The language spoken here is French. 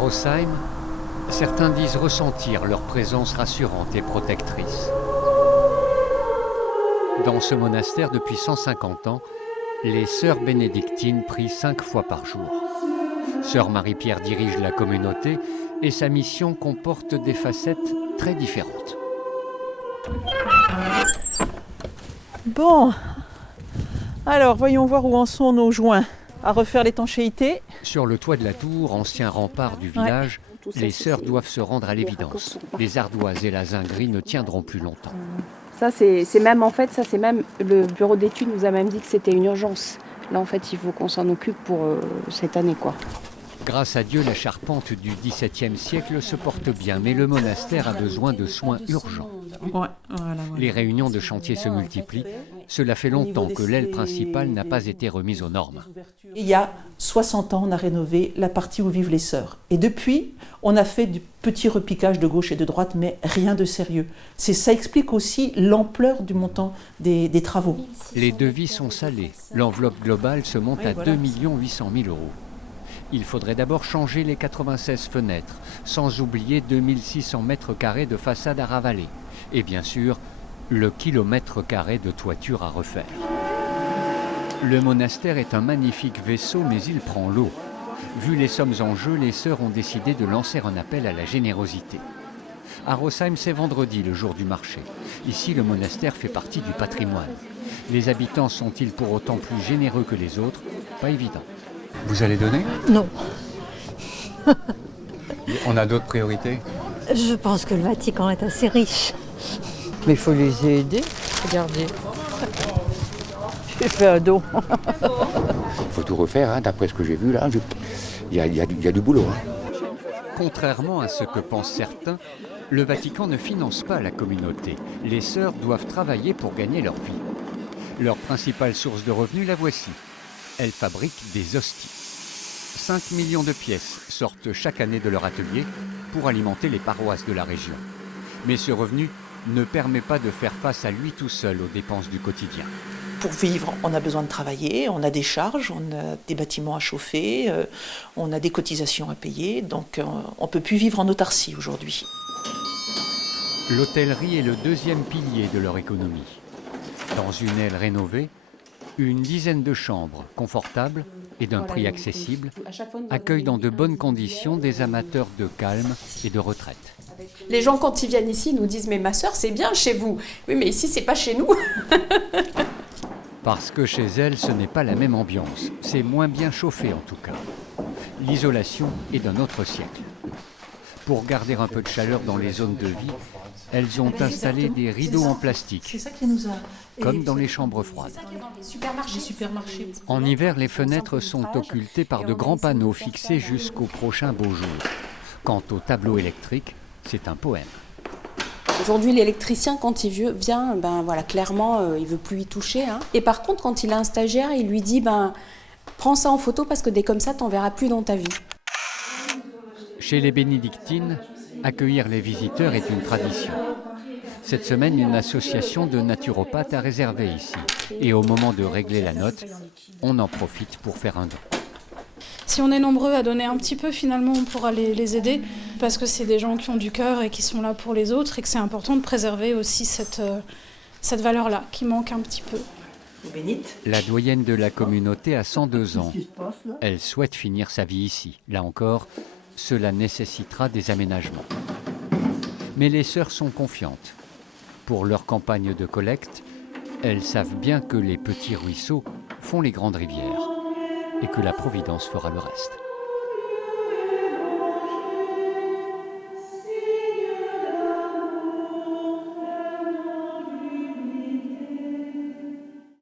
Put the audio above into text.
Rosheim, certains disent ressentir leur présence rassurante et protectrice. Dans ce monastère, depuis 150 ans, les sœurs bénédictines prient 5 fois par jour. Sœur Marie-Pierre dirige la communauté et sa mission comporte des facettes très différentes. Bon, alors voyons voir où en sont nos joints. À refaire l'étanchéité. Sur le toit de la tour, ancien rempart du village, les sœurs doivent se rendre à l'évidence. Les ardoises et la zinguerie ne tiendront plus longtemps. Ça c'est même le bureau d'études nous a même dit que c'était une urgence. Là en fait il faut qu'on s'en occupe pour cette année quoi. Grâce à Dieu, la charpente du XVIIe siècle se porte bien, mais le monastère a besoin de soins urgents. Voilà. Les réunions de chantier se multiplient. Cela fait longtemps que l'aile principale n'a pas été remise aux normes. Il y a 60 ans, on a rénové la partie où vivent les sœurs. Et depuis, on a fait du petit repiquage de gauche et de droite, mais rien de sérieux. Ça explique aussi l'ampleur du montant des travaux. Les devis sont salés. L'enveloppe globale se monte à 2 800 000 €. Il faudrait d'abord changer les 96 fenêtres, sans oublier 2600 mètres carrés de façade à ravaler. Et bien sûr, le kilomètre carré de toiture à refaire. Le monastère est un magnifique vaisseau, mais il prend l'eau. Vu les sommes en jeu, les sœurs ont décidé de lancer un appel à la générosité. À Rosheim, c'est vendredi, le jour du marché. Ici, le monastère fait partie du patrimoine. Les habitants sont-ils pour autant plus généreux que les autres? Pas évident. Vous allez donner? Non. On a d'autres priorités? Je pense que le Vatican est assez riche. Mais il faut les aider. Regardez. J'ai fait un don. Il faut tout refaire, hein, d'après ce que j'ai vu là. Il y a du boulot. Hein. Contrairement à ce que pensent certains, le Vatican ne finance pas la communauté. Les sœurs doivent travailler pour gagner leur vie. Leur principale source de revenus, la voici. Elles fabriquent des hosties. 5 millions de pièces sortent chaque année de leur atelier pour alimenter les paroisses de la région. Mais ce revenu ne permet pas de faire face à lui tout seul aux dépenses du quotidien. Pour vivre, on a besoin de travailler, on a des charges, on a des bâtiments à chauffer, on a des cotisations à payer, donc on ne peut plus vivre en autarcie aujourd'hui. L'hôtellerie est le deuxième pilier de leur économie. Dans une aile rénovée, une dizaine de chambres confortables et d'un prix accessible accueillent dans de bonnes conditions des amateurs de calme et de retraite. Les gens, quand ils viennent ici, nous disent « Mais ma sœur, c'est bien chez vous. » Oui, mais ici, c'est pas chez nous. Parce que chez elles, ce n'est pas la même ambiance. C'est moins bien chauffé en tout cas. L'isolation est d'un autre siècle. Pour garder un peu de chaleur dans les zones de vie, elles ont installé des rideaux en plastique, comme dans les chambres froides. En hiver, les fenêtres sont occultées par de grands panneaux fixés jusqu'au prochain beau jour. Quant au tableau électrique, c'est un poème. Aujourd'hui l'électricien quand il vient, clairement il veut plus y toucher. Hein. Et par contre quand il a un stagiaire, il lui dit prends ça en photo parce que dès comme ça t'en verras plus dans ta vie. Chez les bénédictines, accueillir les visiteurs est une tradition. Cette semaine, une association de naturopathes a réservé ici. Et au moment de régler la note, on en profite pour faire un don. Si on est nombreux à donner un petit peu, finalement, on pourra les aider. Parce que c'est des gens qui ont du cœur et qui sont là pour les autres. Et que c'est important de préserver aussi cette valeur-là, qui manque un petit peu. La doyenne de la communauté a 102 ans. Elle souhaite finir sa vie ici. Là encore, cela nécessitera des aménagements. Mais les sœurs sont confiantes. Pour leur campagne de collecte, elles savent bien que les petits ruisseaux font les grandes rivières et que la Providence fera le reste.